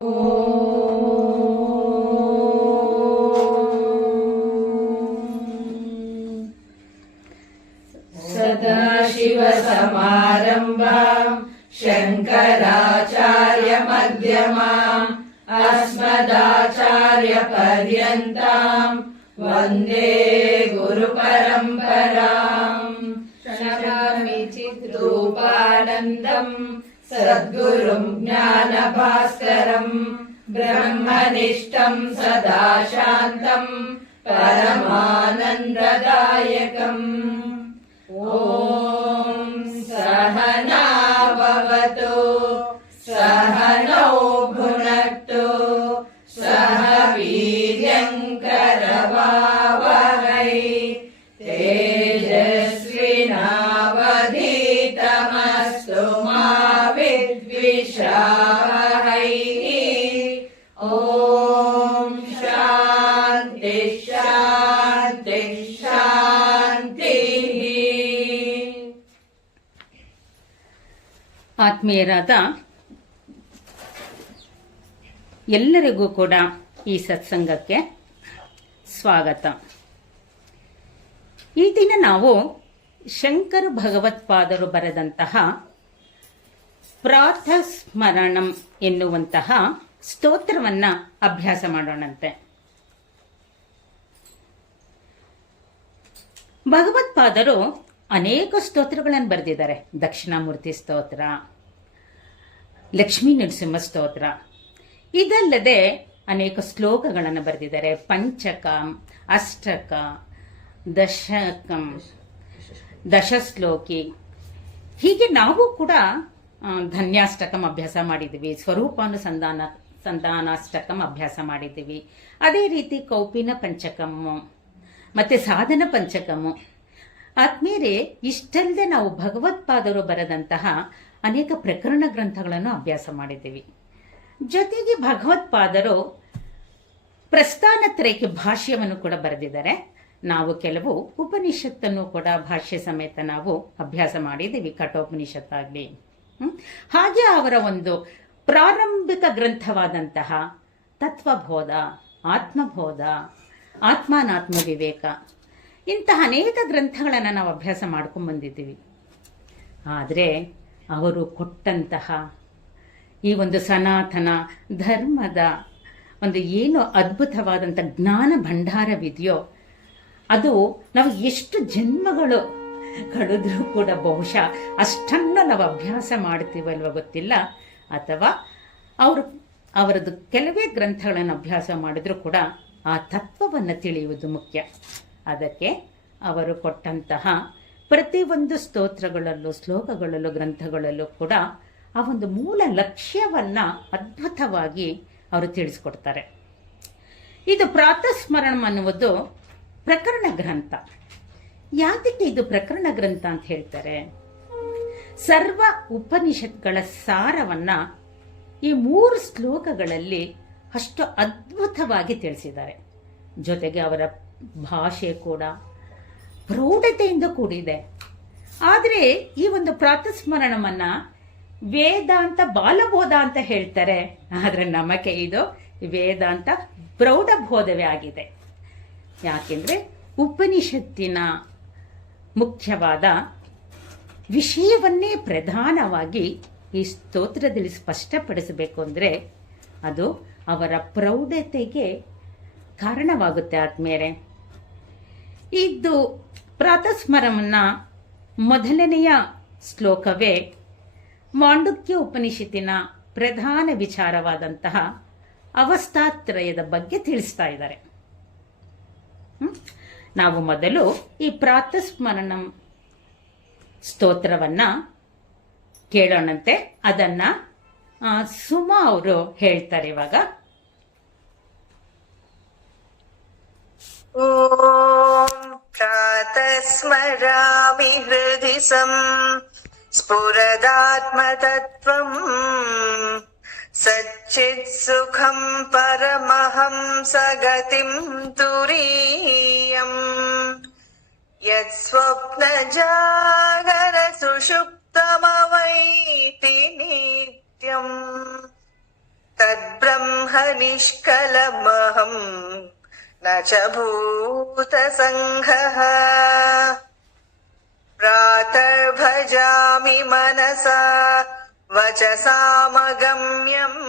सदाशिवसमारम्भाम् शङ्कराचार्यमध्यमाम् अस्मदाचार्यपर्यन्ताम् वन्दे गुरुपरम्पराम्। शनकामि चिद्रूपानन्दम् सद्गुरुम् ज्ञानभास्करम् ब्रह्मनिष्ठम् सदा शान्तम् परमानन्ददायकम्। ॐ सहना भवतु सहनौ भुनक्तु सह वीर्यङ्करवावहै तेजस्विनावधीतमस्तु मा विद्विषावहै। ॐ शान्ति शान्ति शान्तिः। ಆತ್ಮೀಯರಾದ ಎಲ್ಲರಿಗೂ ಕೂಡ ಈ ಸತ್ಸಂಗಕ್ಕೆ ಸ್ವಾಗತ. ಈ ದಿನ ನಾವು ಶಂಕರ ಭಗವತ್ಪಾದರು ಬರೆದಂತಹ ಪ್ರಾತಸ್ಮರಣಂ ಎನ್ನುವಂತಹ ಸ್ತೋತ್ರವನ್ನ ಅಭ್ಯಾಸ ಮಾಡೋಣಂತೆ. ಭಗವತ್ಪಾದರು ಅನೇಕ ಸ್ತೋತ್ರಗಳನ್ನು ಬರೆದಿದ್ದಾರೆ. ದಕ್ಷಿಣಾಮೂರ್ತಿ ಸ್ತೋತ್ರ, ಲಕ್ಷ್ಮೀ ನರಸಿಂಹ ಸ್ತೋತ್ರ, ಇದಲ್ಲದೆ ಅನೇಕ ಶ್ಲೋಕಗಳನ್ನು ಬರೆದಿದ್ದಾರೆ. ಪಂಚಕಂ, ಅಷ್ಟಕ, ದಶಕಂ, ದಶಶ್ಲೋಕಿ. ಹೀಗೆ ನಾವು ಕೂಡ ಧನ್ಯಾಷ್ಟಕಂ ಅಭ್ಯಾಸ ಮಾಡಿದ್ದೀವಿ, ಸಂಧಾನಾಷ್ಟಕಂ ಅಭ್ಯಾಸ ಮಾಡಿದ್ದೀವಿ. ಅದೇ ರೀತಿ ಕೌಪಿನ ಪಂಚಕಮ್ಮು ಮತ್ತೆ ಸಾಧನ ಪಂಚಕಮ್ಮು. ಆತ್ಮೀಯರೇ, ಇಷ್ಟಲ್ಲದೆ ನಾವು ಭಗವತ್ಪಾದರು ಬರೆದಂತಹ ಅನೇಕ ಪ್ರಕರಣ ಗ್ರಂಥಗಳನ್ನು ಅಭ್ಯಾಸ ಮಾಡಿದ್ದೀವಿ. ಜೊತೆಗೆ ಭಗವತ್ಪಾದರು ಪ್ರಸ್ಥಾನತ್ರಯಕ್ಕೆ ಭಾಷ್ಯವನ್ನು ಕೂಡ ಬರೆದಿದ್ದಾರೆ. ನಾವು ಕೆಲವು ಉಪನಿಷತ್ತನ್ನು ಕೂಡ ಭಾಷ್ಯ ಸಮೇತ ನಾವು ಅಭ್ಯಾಸ ಮಾಡಿದ್ದೀವಿ, ಕಠೋಪನಿಷತ್ತಾಗ್ಲಿ. ಹಾಗೆ ಅವರ ಒಂದು ಪ್ರಾರಂಭಿಕ ಗ್ರಂಥವಾದಂತಹ ತತ್ವಬೋಧ, ಆತ್ಮಬೋಧ, ಆತ್ಮಾನಾತ್ಮ ವಿವೇಕ, ಇಂತಹ ಅನೇಕ ಗ್ರಂಥಗಳನ್ನು ನಾವು ಅಭ್ಯಾಸ ಮಾಡ್ಕೊಂಡು ಬಂದಿದ್ದೀವಿ. ಆದರೆ ಅವರು ಕೊಟ್ಟಂತಹ ಈ ಒಂದು ಸನಾತನ ಧರ್ಮದ ಒಂದು ಏನು ಅದ್ಭುತವಾದಂಥ ಜ್ಞಾನ ಭಂಡಾರವಿದೆಯೋ, ಅದು ನಾವು ಎಷ್ಟು ಜನ್ಮಗಳು ಕಳೆದ್ರೂ ಕೂಡ ಬಹುಶಃ ಅಷ್ಟನ್ನು ನಾವು ಅಭ್ಯಾಸ ಮಾಡ್ತೀವಲ್ವ ಗೊತ್ತಿಲ್ಲ. ಅಥವಾ ಅವರದ್ದು ಕೆಲವೇ ಗ್ರಂಥಗಳನ್ನು ಅಭ್ಯಾಸ ಮಾಡಿದ್ರೂ ಕೂಡ ಆ ತತ್ವವನ್ನು ತಿಳಿಯುವುದು ಮುಖ್ಯ. ಅದಕ್ಕೆ ಅವರು ಕೊಟ್ಟಂತಹ ಪ್ರತಿಯೊಂದು ಸ್ತೋತ್ರಗಳಲ್ಲೂ, ಶ್ಲೋಕಗಳಲ್ಲೂ, ಗ್ರಂಥಗಳಲ್ಲೂ ಕೂಡ ಆ ಒಂದು ಮೂಲ ಲಕ್ಷ್ಯವನ್ನ ಅದ್ಭುತವಾಗಿ ಅವರು ತಿಳಿಸ್ಕೊಡ್ತಾರೆ. ಇದು ಪ್ರಾತಸ್ಮರಣಂ ಅನ್ನುವುದು ಪ್ರಕರಣ ಗ್ರಂಥ. ಯಾತಕ್ಕೆ ಇದು ಪ್ರಕರಣ ಗ್ರಂಥ ಅಂತ ಹೇಳ್ತಾರೆ? ಸರ್ವ ಉಪನಿಷತ್ಗಳ ಸಾರವನ್ನ ಈ 3 ಶ್ಲೋಕಗಳಲ್ಲಿ ಅಷ್ಟು ಅದ್ಭುತವಾಗಿ ತಿಳಿಸಿದ್ದಾರೆ. ಜೊತೆಗೆ ಅವರ ಭಾಷೆ ಕೂಡ ಪ್ರೌಢತೆಯಿಂದ ಕೂಡಿದೆ. ಆದರೆ ಈ ಒಂದು ಪ್ರಾತಸ್ಮರಣಮನ್ನ ವೇದಾಂತ ಬಾಲಬೋಧ ಅಂತ ಹೇಳ್ತಾರೆ. ಆದರೆ ನಮಗೆ ಇದು ವೇದಾಂತ ಪ್ರೌಢಬೋಧವೇ ಆಗಿದೆ. ಯಾಕೆಂದ್ರೆ ಉಪನಿಷತ್ತಿನ ಮುಖ್ಯವಾದ ವಿಷಯವನ್ನೇ ಪ್ರಧಾನವಾಗಿ ಈ ಸ್ತೋತ್ರದಲ್ಲಿ ಸ್ಪಷ್ಟಪಡಿಸಬೇಕು ಅಂದರೆ ಅದು ಅವರ ಪ್ರೌಢತೆಗೆ ಕಾರಣವಾಗುತ್ತೆ. ಆದ್ಮೇಲೆ ಇದು ಪ್ರಾತಸ್ಮರಮನ್ನ ಮೊದಲನೆಯ ಶ್ಲೋಕವೇ ಮಾಂಡುಕ್ಯ ಉಪನಿಷತ್ತಿನ ಪ್ರಧಾನ ವಿಚಾರವಾದಂತಹ ಅವಸ್ಥಾತ್ರಯದ ಬಗ್ಗೆ ತಿಳಿಸ್ತಾ ಇದ್ದಾರೆ. ನಾವು ಮೊದಲು ಈ ಪ್ರಾತಸ್ಮರಣಂ ಸ್ತೋತ್ರವನ್ನ ಕೇಳೋಣಂತೆ. ಅದನ್ನ ಸುಮಾ ಅವರು ಹೇಳ್ತಾರೆ ಇವಾಗ. ಓಂ ಪ್ರಾತಸ್ಮರಾಮಿ ಹೃದಿ ಸ್ಫುರದಾತ್ಮತತ್ವಂ ಸಚ್ಚಿತ್ ಸುಖಂ ಪರಮಹಂಸ ಗತಿಂ ತುರೀಯಂ ಯತ್ ಸ್ವಪ್ನ ಜಾಗರ ಸುಷುಪ್ತಮವೈತಿ ನಿತ್ಯಂ ತದ್ಬ್ರಹ್ಮ निष्कलमहम् न च भूतसङ्घः प्रातर्भजामि मनसा वचसामगम्यम्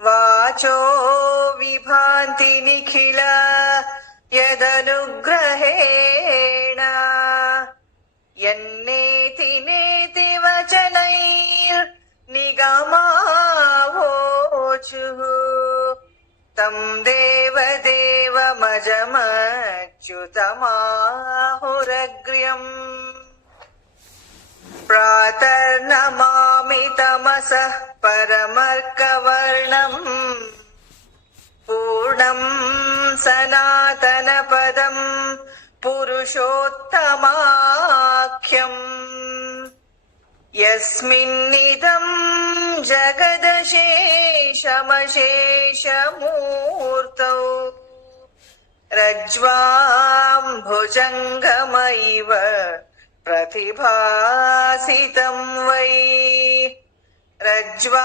वाचो विभान्ति निखिल यदनुग्रहेण यन्नेति नेति वचनैर्निगमावोचुः तं देवदेवमजमच्युतमाहुरग्र्यम् प्रातर्नमामि तमसः परमर्कवर्णम् पूर्णं सनातनपदं पुरुषोत्तमाख्यम् यस्मिन्निदं जगदशेषमशेषमूर्तौ रज्ज्वाम्भुजङ्गमैव प्रतिभासितं वै रज्ज्वाम्भुजङ्गमैव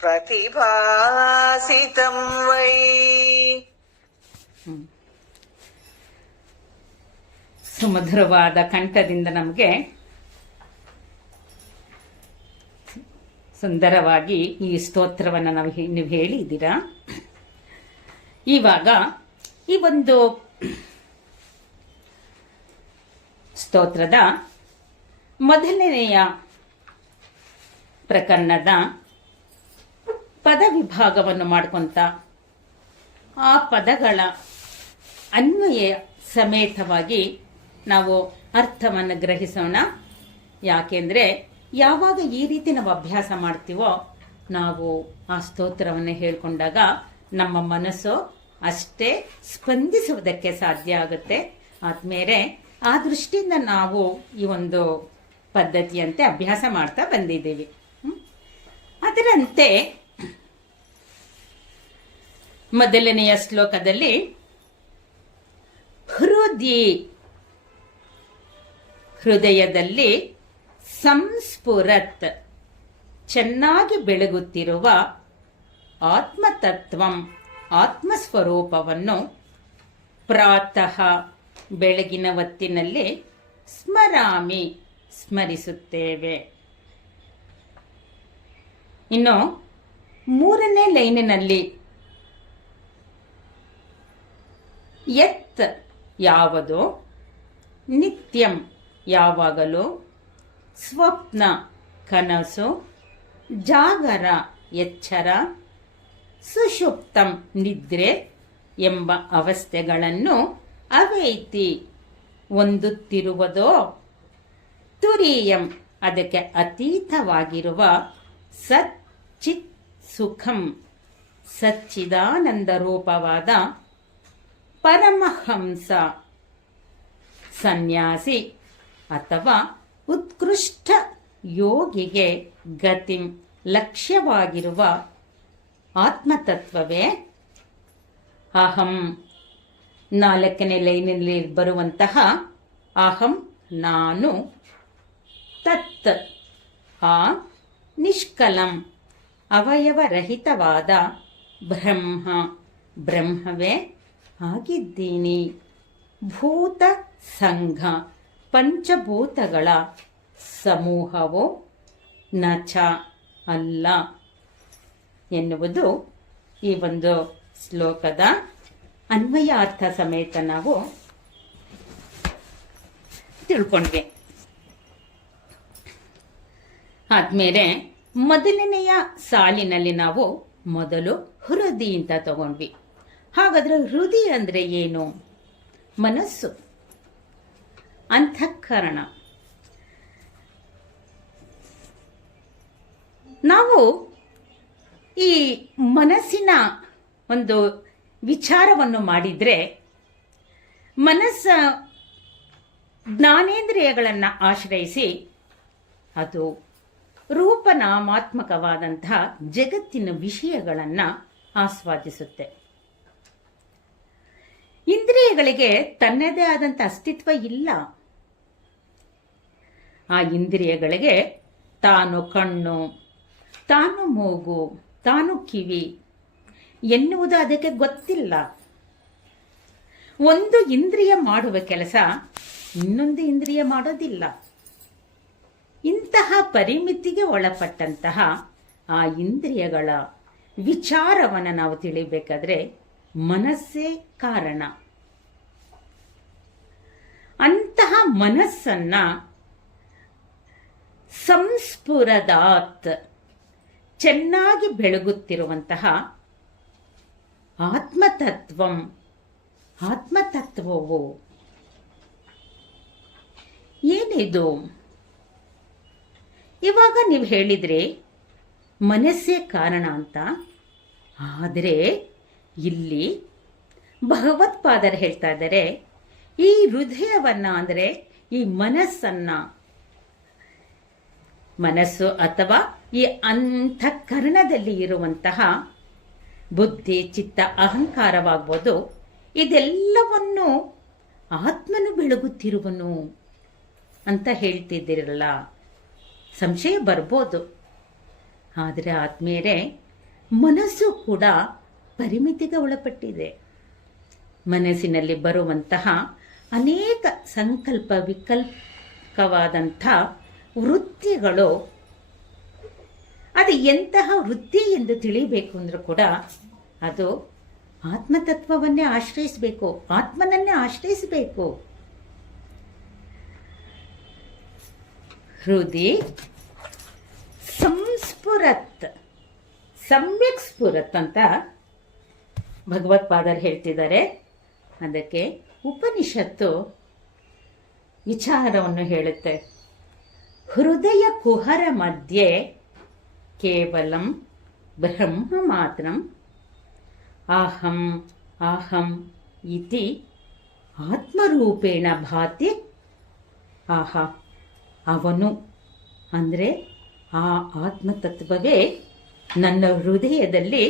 प्रतिभासितं वै. ಸುಮಧುರವಾದ ಕಂಠದಿಂದ ನಮಗೆ ಸುಂದರವಾಗಿ ಈ ಸ್ತೋತ್ರವನ್ನು ನೀವು ಹೇಳಿದ್ದೀರಾ. ಇವಾಗ ಈ ಒಂದು ಸ್ತೋತ್ರದ ಮೊದಲನೆಯ ಪ್ರಕರಣದ ಪದ ವಿಭಾಗವನ್ನು ಮಾಡ್ಕೊಂತ ಆ ಪದಗಳ ಅನ್ವಯ ಸಮೇತವಾಗಿ ನಾವು ಅರ್ಥವನ್ನು ಗ್ರಹಿಸೋಣ. ಯಾಕೆಂದ್ರೆ ಯಾವಾಗ ಈ ರೀತಿ ನಾವು ಅಭ್ಯಾಸ ಮಾಡ್ತೀವೋ ನಾವು ಆ ಸ್ತೋತ್ರವನ್ನು ಹೇಳ್ಕೊಂಡಾಗ ನಮ್ಮ ಮನಸ್ಸು ಅಷ್ಟೇ ಸ್ಪಂದಿಸುವುದಕ್ಕೆ ಸಾಧ್ಯ ಆಗುತ್ತೆ. ಆದ್ಮೇಲೆ ಆ ದೃಷ್ಟಿಯಿಂದ ನಾವು ಈ ಒಂದು ಪದ್ಧತಿಯಂತೆ ಅಭ್ಯಾಸ ಮಾಡ್ತಾ ಬಂದಿದ್ದೀವಿ. ಅದರಂತೆ ಮೊದಲನೆಯ ಶ್ಲೋಕದಲ್ಲಿ ಹೃದಯದಲ್ಲಿ ಸಂಸ್ಫುರತ್ ಚೆನ್ನಾಗಿ ಬೆಳಗುತ್ತಿರುವ ಆತ್ಮತತ್ವಂ ಆತ್ಮಸ್ವರೂಪವನ್ನು ಪ್ರಾತಃ ಬೆಳಗಿನ ಹೊತ್ತಿನಲ್ಲಿ ಸ್ಮರಾಮಿ ಸ್ಮರಿಸುತ್ತೇವೆ. ಇನ್ನು ಮೂರನೇ ಲೈನಿನಲ್ಲಿ ಯತ್ ಯಾವುದು, ನಿತ್ಯಂ ಯಾವಾಗಲೂ, ಸ್ವಪ್ನ ಕನಸು, ಜಾಗರ ಎಚ್ಚರ, ಸುಷುಪ್ತಂ ನಿದ್ರೆ ಎಂಬ ಅವಸ್ಥೆಗಳನ್ನು ಅವೈತಿ ಹೊಂದುತ್ತಿರುವುದೋ, ತುರೀಯಂ ಅದಕ್ಕೆ ಅತೀತವಾಗಿರುವ ಸಚ್ಚಿತ್ ಸುಖಂ ಸಚ್ಚಿದಾನಂದ ರೂಪವಾದ ಪರಮಹಂಸ ಸನ್ಯಾಸಿ ಅಥವಾ ಉತ್ಕೃಷ್ಟ ಯೋಗಿಗೆ ಗತಿಂ ಲಕ್ಷ್ಯವಾಗಿರುವ ಆತ್ಮತತ್ವವೇ ಅಹಂ. ನಾಲ್ಕನೇ ಲೈನಲ್ಲಿ ಬರುವಂತಹ ಅಹಂ ನಾನು, ತತ್ ಆ ನಿಷ್ಕಲಂ ಅವಯವರಹಿತವಾದ ಬ್ರಹ್ಮ ಬ್ರಹ್ಮವೇ ಆಗಿದ್ದೀನಿ. ಭೂತ ಸಂಘ ಪಂಚಭೂತಗಳ ಸಮೂಹವು ನಚ ಅಲ್ಲ ಎನ್ನುವುದು ಈ ಒಂದು ಶ್ಲೋಕದ ಅನ್ವಯಾರ್ಥ ಸಮೇತ ನಾವು ತಿಳ್ಕೊಂಡ್ವಿ. ಆದ್ಮೇಲೆ ಮೊದಲನೆಯ ಸಾಲಿನಲ್ಲಿ ನಾವು ಮೊದಲು ಹೃದಯ ಅಂತ ತಗೊಂಡ್ವಿ. ಹಾಗಾದ್ರೆ ಹೃದಯ ಅಂದ್ರೆ ಏನು? ಮನಸ್ಸು, ಅಂತಃಕರಣ. ನಾವು ಈ ಮನಸ್ಸಿನ ಒಂದು ವಿಚಾರವನ್ನು ಮಾಡಿದ್ರೆ ಮನಸ್ಸ ಜ್ಞಾನೇಂದ್ರಿಯಗಳನ್ನು ಆಶ್ರಯಿಸಿ ಅದು ರೂಪನಾಮಾತ್ಮಕವಾದಂತಹ ಜಗತ್ತಿನ ವಿಷಯಗಳನ್ನು ಆಸ್ವಾದಿಸುತ್ತೆ. ಇಂದ್ರಿಯಗಳಿಗೆ ತನ್ನದೇ ಆದಂಥ ಅಸ್ತಿತ್ವ ಇಲ್ಲ. ಆ ಇಂದ್ರಿಯಗಳಿಗೆ ತಾನು ಕಣ್ಣು, ತಾನು ಮೂಗು, ತಾನು ಕಿವಿ ಎನ್ನುವುದು ಅದಕ್ಕೆ ಗೊತ್ತಿಲ್ಲ. ಒಂದು ಇಂದ್ರಿಯ ಮಾಡುವ ಕೆಲಸ ಇನ್ನೊಂದು ಇಂದ್ರಿಯ ಮಾಡೋದಿಲ್ಲ. ಇಂತಹ ಪರಿಮಿತಿಗೆ ಒಳಪಟ್ಟಂತಹ ಆ ಇಂದ್ರಿಯಗಳ ವಿಚಾರವನ್ನು ನಾವು ತಿಳಿಬೇಕಾದ್ರೆ ಮನಸ್ಸೇ ಕಾರಣ. ಅಂತಹ ಮನಸ್ಸನ್ನ ಸಂಸ್ಫುರದಾತ್ ಚೆನ್ನಾಗಿ ಬೆಳಗುತ್ತಿರುವಂತಹ ಆತ್ಮತತ್ವವು ಏನಿದು? ಇವಾಗ ನೀವು ಹೇಳಿದ್ರಿ ಮನಸ್ಸೇ ಕಾರಣ ಅಂತ. ಆದರೆ ಇಲ್ಲಿ ಭಗವತ್ಪಾದರು ಹೇಳ್ತಾ ಇದ್ದಾರೆ, ಈ ಹೃದಯವನ್ನ ಅಂದರೆ ಈ ಮನಸ್ಸು ಅಥವಾ ಈ ಅಂತಃಕರಣದಲ್ಲಿ ಇರುವಂತಹ ಬುದ್ಧಿ, ಚಿತ್ತ, ಅಹಂಕಾರವಾಗ್ಬೋದು, ಇದೆಲ್ಲವನ್ನು ಆತ್ಮನು ಬೆಳಗುತ್ತಿರುವನು ಅಂತ ಹೇಳ್ತಿದ್ದೀರಲ್ಲ. ಸಂಶಯ ಬರ್ಬೋದು. ಆದರೆ ಆತ್ಮೀಯರೇ, ಮನಸ್ಸು ಕೂಡ ಪರಿಮಿತಿಗೆ ಒಳಪಟ್ಟಿದೆ. ಮನಸ್ಸಿನಲ್ಲಿ ಬರುವಂತಹ ಅನೇಕ ಸಂಕಲ್ಪ ವಿಕಲ್ಪವಾದಂಥ ವೃತ್ತಿಗಳು, ಅದು ಎಂತಹ ವೃತ್ತಿ ಎಂದು ತಿಳಿಬೇಕು ಅಂದ್ರೂ ಕೂಡ ಅದು ಆತ್ಮತತ್ವವನ್ನೇ ಆಶ್ರಯಿಸಬೇಕು, ಆತ್ಮನನ್ನೇ ಆಶ್ರಯಿಸಬೇಕು. ಹೃದಯ ಸಂಸ್ಫುರತ್, ಸಮ್ಯಕ್ ಸ್ಫುರತ್ ಅಂತ ಭಗವತ್ಪಾದರು ಹೇಳ್ತಿದ್ದಾರೆ. ಅದಕ್ಕೆ ಉಪನಿಷತ್ತು ವಿಚಾರವನ್ನು ಹೇಳುತ್ತೆ. ಹೃದಯ ಕುಹರ ಮಧ್ಯೆ ಕೇವಲಂ ಬ್ರಹ್ಮ ಮಾತ್ರಂ ಅಹಂ ಅಹಂ ಇತಿ ಆತ್ಮರೂಪೇಣ ಭಾತಿ. ಆಹಾ, ಅವನು ಅಂದರೆ ಆ ಆತ್ಮತತ್ವವೇ ನನ್ನ ಹೃದಯದಲ್ಲಿ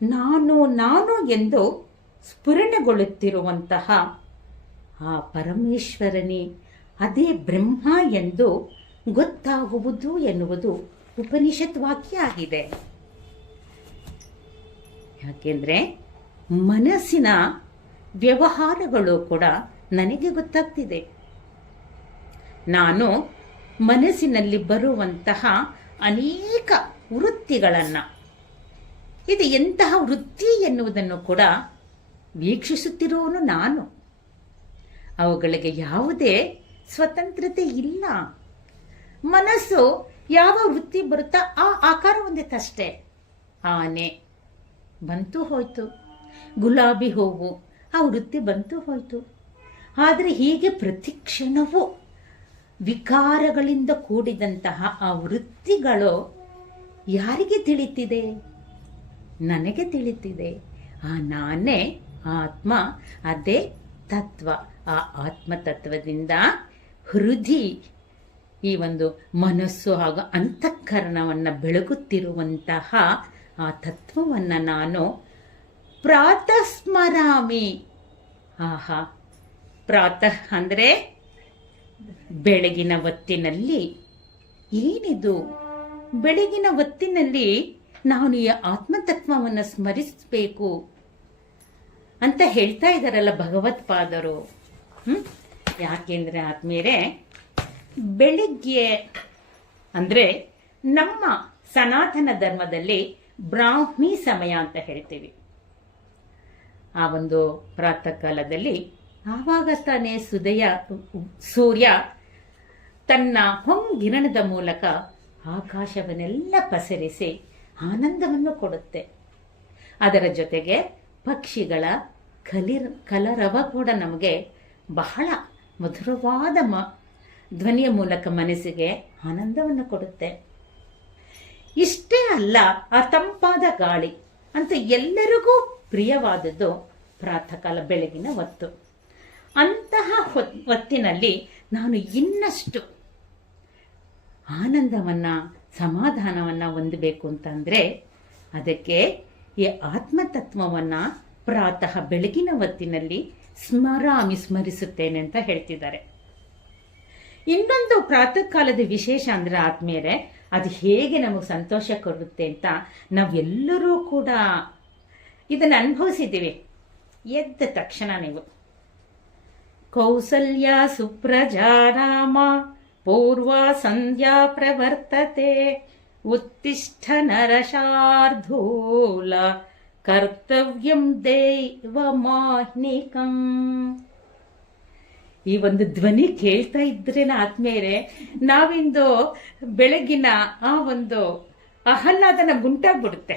ನಾನು ಎಂದು ಸ್ಫುರಣಗೊಳ್ಳುತ್ತಿರುವಂತಹ ಆ ಪರಮೇಶ್ವರನೇ, ಅದೇ ಬ್ರಹ್ಮ ಎಂದು ಗೊತ್ತಾಗುವುದು ಎನ್ನುವುದು ಉಪನಿಷತ್ ವಾಕ್ಯ ಆಗಿದೆ. ಯಾಕೆಂದ್ರೆ ಮನಸ್ಸಿನ ವ್ಯವಹಾರಗಳು ಕೂಡ ನನಗೆ ಗೊತ್ತಾಗ್ತಿದೆ. ನಾನು ಮನಸ್ಸಿನಲ್ಲಿ ಬರುವಂತಹ ಅನೇಕ ವೃತ್ತಿಗಳನ್ನು, ಇದು ಎಂತಹ ವೃತ್ತಿ ಎನ್ನುವುದನ್ನು ಕೂಡ ವೀಕ್ಷಿಸುತ್ತಿರುವವನು ನಾನು. ಅವುಗಳಿಗೆ ಯಾವುದೇ ಸ್ವತಂತ್ರತೆ ಇಲ್ಲ. ಮನಸ್ಸು ಯಾವ ವೃತ್ತಿ ಬರುತ್ತಾ ಆ ಆಕಾರ ಹೊಂದಿತ್ತಷ್ಟೇ. ಆನೆ ಬಂತು ಹೋಯ್ತು, ಗುಲಾಬಿ ಹೂವು ಆ ವೃತ್ತಿ ಬಂತು ಹೋಯ್ತು. ಆದರೆ ಹೀಗೆ ಪ್ರತಿಕ್ಷಣವೂ ವಿಕಾರಗಳಿಂದ ಕೂಡಿದಂತಹ ಆ ವೃತ್ತಿಗಳು ಯಾರಿಗೆ ತಿಳಿತಿದೆ? ನನಗೆ ತಿಳಿತಿದೆ. ಆ ನಾನೇ ಆತ್ಮ, ಅದೇ ತತ್ವ. ಆ ಆತ್ಮತತ್ವದಿಂದ ಹೃದಯ, ಈ ಒಂದು ಮನಸ್ಸು ಹಾಗೂ ಅಂತಃಕರಣವನ್ನು ಬೆಳಗುತ್ತಿರುವಂತಹ ಆ ತತ್ವವನ್ನು ನಾನು ಪ್ರಾತಃ ಸ್ಮರಾಮಿ. ಆಹಾ, ಪ್ರಾತಃ ಅಂದರೆ ಬೆಳಗಿನ ಹೊತ್ತಿನಲ್ಲಿ. ಏನಿದು? ಬೆಳಗಿನ ಹೊತ್ತಿನಲ್ಲಿ ನಾನು ಈ ಆತ್ಮತತ್ವವನ್ನು ಸ್ಮರಿಸಬೇಕು ಅಂತ ಹೇಳ್ತಾ ಇದ್ದಾರಲ್ಲ ಭಗವತ್ಪಾದರು. ಯಾಕೆಂದ್ರೆ ಆತ್ಮೀಯರೇ, ಬೆಳಿಗ್ಗೆ ಅಂದರೆ ನಮ್ಮ ಸನಾತನ ಧರ್ಮದಲ್ಲಿ ಬ್ರಾಹ್ಮಿ ಸಮಯ ಅಂತ ಹೇಳ್ತೀವಿ. ಆ ಒಂದು ಪ್ರಾತಃ ಕಾಲದಲ್ಲಿ ಆವಾಗ ತಾನೇ ಸೂರ್ಯ ತನ್ನ ಹೊಂಗಿರಣದ ಮೂಲಕ ಆಕಾಶವನ್ನೆಲ್ಲ ಪಸರಿಸಿ ಆನಂದವನ್ನು ಕೊಡುತ್ತೆ. ಅದರ ಜೊತೆಗೆ ಪಕ್ಷಿಗಳ ಕಲರವ ಕೂಡ ನಮಗೆ ಬಹಳ ಮಧುರವಾದ ಧ್ವನಿಯ ಮೂಲಕ ಮನಸ್ಸಿಗೆ ಆನಂದವನ್ನು ಕೊಡುತ್ತೆ. ಇಷ್ಟೇ ಅಲ್ಲ, ಆ ತಂಪಾದ ಗಾಳಿ ಅಂತೂ ಎಲ್ಲರಿಗೂ ಪ್ರಿಯವಾದದ್ದು ಪ್ರಾತಃ ಕಾಲ, ಬೆಳಗಿನ ಹೊತ್ತು. ಅಂತಹ ಹೊತ್ತಿನಲ್ಲಿ ನಾನು ಇನ್ನಷ್ಟು ಆನಂದವನ್ನು, ಸಮಾಧಾನವನ್ನು ಹೊಂದಬೇಕು ಅಂತಂದರೆ ಅದಕ್ಕೆ ಈ ಆತ್ಮತತ್ವವನ್ನು ಪ್ರಾತಃ ಬೆಳಗಿನ ಹೊತ್ತಿನಲ್ಲಿ ಸ್ಮರಿಸುತ್ತೇನೆ ಅಂತ ಹೇಳ್ತಿದ್ದಾರೆ. ಇನ್ನೊಂದು ಪ್ರಾತಃ ಕಾಲದ ವಿಶೇಷ ಅಂದರೆ ಆತ್ಮೀಯರೇ, ಅದು ಹೇಗೆ ನಮಗೆ ಸಂತೋಷ ಕೊಡುತ್ತೆ ಅಂತ ನಾವೆಲ್ಲರೂ ಕೂಡ ಇದನ್ನು ಅನುಭವಿಸಿದ್ದೀವಿ. ಎದ್ದ ತಕ್ಷಣ ನೀವು ಕೌಸಲ್ಯ ಸುಪ್ರಜಾ ರಾಮ ಪೂರ್ವ ಸಂಧ್ಯಾ ಪ್ರವರ್ತತೆ ಉತ್ತಿಷ್ಠ ನರಶಾರ್ಧೂಲ ಕರ್ತವ್ಯಂ ದೈವಮಾಹ್ನಿಕಂ. ಈ ಒಂದು ಧ್ವನಿ ಕೇಳ್ತಾ ಇದ್ರೆ ಆದ್ಮೇಲೆ ನಾವಿಂದು ಬೆಳಗಿನ ಆ ಒಂದು ಆಹ್ಲಾದ ನಮಗುಂಟಾಗ್ಬಿಡುತ್ತೆ.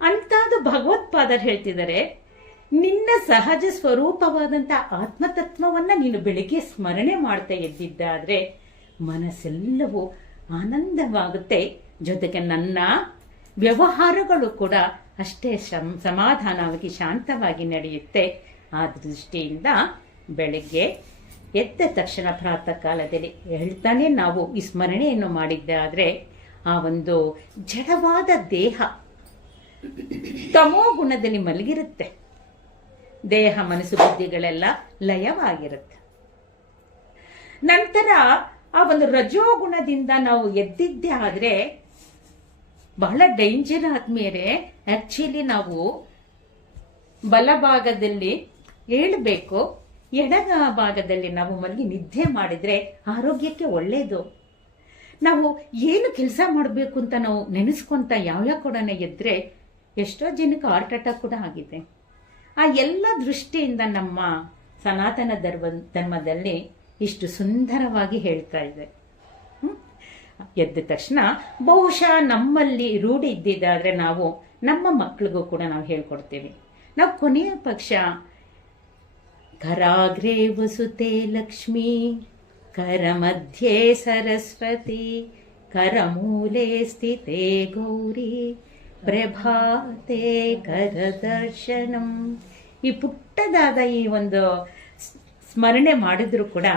ಅಂತಾದು ಭಗವತ್ಪಾದರು ಹೇಳ್ತಿದ್ದಾರೆ, ನಿನ್ನ ಸಹಜ ಸ್ವರೂಪವಾದಂಥ ಆತ್ಮತತ್ವವನ್ನ ನೀನು ಬೆಳಿಗ್ಗೆ ಸ್ಮರಣೆ ಮಾಡ್ತಾ ಎದ್ದಿದ್ದಾದ್ರೆ ಮನಸ್ಸೆಲ್ಲವೂ ಆನಂದವಾಗುತ್ತೆ. ಜೊತೆಗೆ ನನ್ನ ವ್ಯವಹಾರಗಳು ಕೂಡ ಅಷ್ಟೇ ಸಮಾಧಾನವಾಗಿ ಶಾಂತವಾಗಿ ನಡೆಯುತ್ತೆ. ಆ ದೃಷ್ಟಿಯಿಂದ ಬೆಳಗ್ಗೆ ಎದ್ದ ತಕ್ಷಣ ಪ್ರಾತಃ ಕಾಲದಲ್ಲಿ ಹೇಳ್ತಾನೆ ನಾವು ಈ ಸ್ಮರಣೆಯನ್ನು ಮಾಡಿದ್ದಾದ್ರೆ ಆ ಒಂದು ಜಡವಾದ ದೇಹ ತಮೋ ಗುಣದಲ್ಲಿ ಮಲಗಿರುತ್ತೆ. ದೇಹ ಮನಸ್ಸು ಬುದ್ಧಿಗಳೆಲ್ಲ ಲಯವಾಗಿರುತ್ತೆ. ನಂತರ ಆ ಒಂದು ರಜೋಗುಣದಿಂದ ನಾವು ಎದ್ದಿದ್ದೇ ಆದ್ರೆ ಬಹಳ ಡೇಂಜರ್ ಆದ್ಮೇಲೆ ಆಕ್ಚುಲಿ ನಾವು ಬಲಭಾಗದಲ್ಲಿ ಏಳಬೇಕು, ಎಡ ಭಾಗದಲ್ಲಿ ನಾವು ಮಲಗಿ ನಿದ್ದೆ ಮಾಡಿದ್ರೆ ಆರೋಗ್ಯಕ್ಕೆ ಒಳ್ಳೇದು. ನಾವು ಏನು ಕೆಲಸ ಮಾಡಬೇಕು ಅಂತ ನಾವು ನೆನೆಸ್ಕೊಂತ ಯಾವ್ಯಾವ ಕೂಡ ಎದ್ರೆ ಎಷ್ಟೋ ಜನಕ್ಕೆ ಹಾರ್ಟ್ ಅಟ್ಯಾಕ್ ಕೂಡ ಆಗಿದೆ. ಆ ಎಲ್ಲ ದೃಷ್ಟಿಯಿಂದ ನಮ್ಮ ಸನಾತನ ಧರ್ಮದಲ್ಲಿ ಇಷ್ಟು ಸುಂದರವಾಗಿ ಹೇಳ್ತಾ ಇದೆ. ಎದ್ದ ತಕ್ಷಣ ಬಹುಶಃ ನಮ್ಮಲ್ಲಿ ರೂಢಿ ಇದ್ದಿದ್ದಾದ್ರೆ ನಾವು ನಮ್ಮ ಮಕ್ಕಳಿಗೂ ಕೂಡ ನಾವು ಹೇಳ್ಕೊಡ್ತೀವಿ. ನಾವು ಕೊನೆಯ ಪಕ್ಷ ಕರಾಗ್ರೇ ವಸುತೆ ಲಕ್ಷ್ಮೀ ಕರ ಮಧ್ಯೆ ಸರಸ್ವತಿ ಕರಮೂಲೆ ಸ್ಥಿತೆ ಗೌರಿ ಪ್ರಭಾತೆ ಕರದರ್ಶನಂ. ಈ ಪುಟ್ಟದಾದ ಈ ಒಂದು ಸ್ಮರಣೆ ಮಾಡಿದ್ರು ಕೂಡ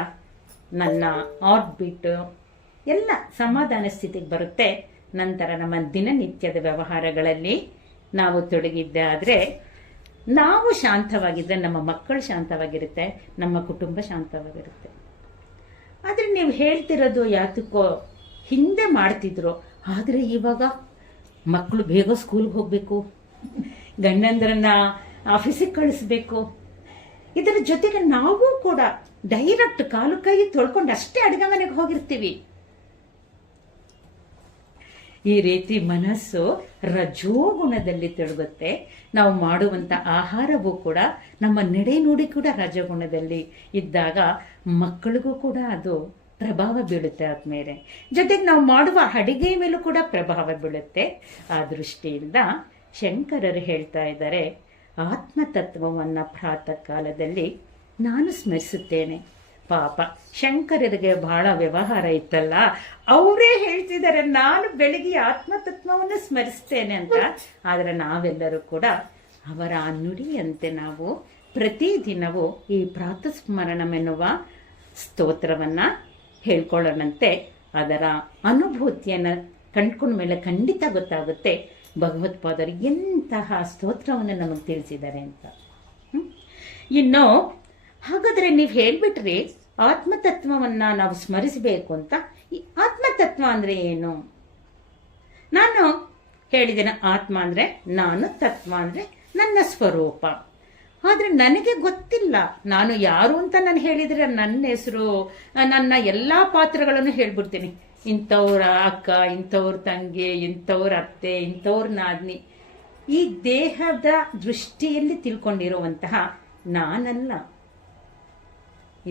ನನ್ನ ಹಾರ್ಟ್ ಬೀಟ್ ಎಲ್ಲ ಸಮಾಧಾನ ಸ್ಥಿತಿಗೆ ಬರುತ್ತೆ. ನಂತರ ನಮ್ಮ ದಿನನಿತ್ಯದ ವ್ಯವಹಾರಗಳಲ್ಲಿ ನಾವು ತೊಡಗಿದ್ದಾದ್ರೆ ನಾವು ಶಾಂತವಾಗಿದ್ದರೆ ನಮ್ಮ ಮಕ್ಕಳು ಶಾಂತವಾಗಿರುತ್ತೆ, ನಮ್ಮ ಕುಟುಂಬ ಶಾಂತವಾಗಿರುತ್ತೆ. ಆದರೆ ನೀವು ಹೇಳ್ತಿರೋದು ಯಾತಕ್ಕೋ ಹಿಂದೆ ಮಾಡ್ತಿದ್ರು, ಆದರೆ ಇವಾಗ ಮಕ್ಕಳು ಬೇಗ ಸ್ಕೂಲ್ಗೆ ಹೋಗಬೇಕು, ಗಂಡಂದ್ರನ್ನ ಆಫೀಸಿಗೆ ಕಳಿಸ್ಬೇಕು, ಇದರ ಜೊತೆಗೆ ನಾವು ಕೂಡ ಡೈರೆಕ್ಟ್ ಕಾಲು ಕೈ ತೊಳ್ಕೊಂಡು ಅಷ್ಟೇ ಅಡುಗೆ ಮನೆಗೆ ಹೋಗಿರ್ತೀವಿ. ಈ ರೀತಿ ಮನಸ್ಸು ರಜೋಗುಣದಲ್ಲಿ ತೊಡಗುತ್ತೆ. ನಾವು ಮಾಡುವಂತ ಆಹಾರವೂ ಕೂಡ ನಮ್ಮ ನಡೆ ನುಡಿ ಕೂಡ ರಜೋಗುಣದಲ್ಲಿ ಇದ್ದಾಗ ಮಕ್ಕಳಿಗೂ ಕೂಡ ಅದು ಪ್ರಭಾವ ಬೀಳುತ್ತೆ. ಆದ್ಮೇಲೆ ಜೊತೆಗೆ ನಾವು ಮಾಡುವ ಅಡಿಗೆ ಮೇಲೂ ಕೂಡ ಪ್ರಭಾವ ಬೀಳುತ್ತೆ. ಆ ದೃಷ್ಟಿಯಿಂದ ಶಂಕರರು ಹೇಳ್ತಾ ಇದ್ದಾರೆ, ಆತ್ಮತತ್ವವನ್ನು ಪ್ರಾತಃ ಕಾಲದಲ್ಲಿ ನಾನು ಸ್ಮರಿಸುತ್ತೇನೆ. ಪಾಪ ಶಂಕರರಿಗೆ ಬಹಳ ವ್ಯವಹಾರ ಇತ್ತಲ್ಲ, ಅವರೇ ಹೇಳ್ತಿದ್ದಾರೆ ನಾನು ಬೆಳಿಗ್ಗೆ ಆತ್ಮತತ್ವವನ್ನು ಸ್ಮರಿಸ್ತೇನೆ ಅಂತ. ಆದರೆ ನಾವೆಲ್ಲರೂ ಕೂಡ ಅವರ ಆ ನುಡಿಯಂತೆ ನಾವು ಪ್ರತಿದಿನವೂ ಈ ಪ್ರಾತಸ್ಮರಣಮೆನ್ನುವ ಸ್ತೋತ್ರವನ್ನ ಹೇಳ್ಕೊಳ್ಳೋಣಂತೆ. ಅದರ ಅನುಭೂತಿಯನ್ನು ಕಂಡ್ಕೊಂಡ ಮೇಲೆ ಖಂಡಿತ ಗೊತ್ತಾಗುತ್ತೆ ಭಗವತ್ಪಾದರು ಎಂತಹ ಸ್ತೋತ್ರವನ್ನು ನಮಗೆ ತಿಳಿಸಿದ್ದಾರೆ ಅಂತ. ಇನ್ನು ಹಾಗಾದ್ರೆ ನೀವು ಹೇಳ್ಬಿಟ್ರಿ ಆತ್ಮತತ್ವವನ್ನ ನಾವು ಸ್ಮರಿಸಬೇಕು ಅಂತ. ಈ ಆತ್ಮತತ್ವ ಅಂದ್ರೆ ಏನು? ನಾನು ಹೇಳಿದ್ದೇನೆ, ಆತ್ಮ ಅಂದ್ರೆ ನಾನು, ತತ್ವ ಅಂದ್ರೆ ನನ್ನ ಸ್ವರೂಪ. ಆದ್ರೆ ನನಗೆ ಗೊತ್ತಿಲ್ಲ ನಾನು ಯಾರು ಅಂತ. ನಾನು ಹೇಳಿದ್ರೆ ನನ್ನ ಹೆಸರು, ನನ್ನ ಎಲ್ಲಾ ಪಾತ್ರಗಳನ್ನು ಹೇಳ್ಬಿಡ್ತೀನಿ. ಇಂಥವ್ರ ಅಕ್ಕ, ಇಂಥವ್ರ ತಂಗಿ, ಇಂಥವ್ರ ಅತ್ತೆ, ಇಂಥವ್ರ ನಾದ್ನಿ. ಈ ದೇಹದ ದೃಷ್ಟಿಯಲ್ಲಿ ತಿಳ್ಕೊಂಡಿರುವಂತಹ ನಾನಲ್ಲ.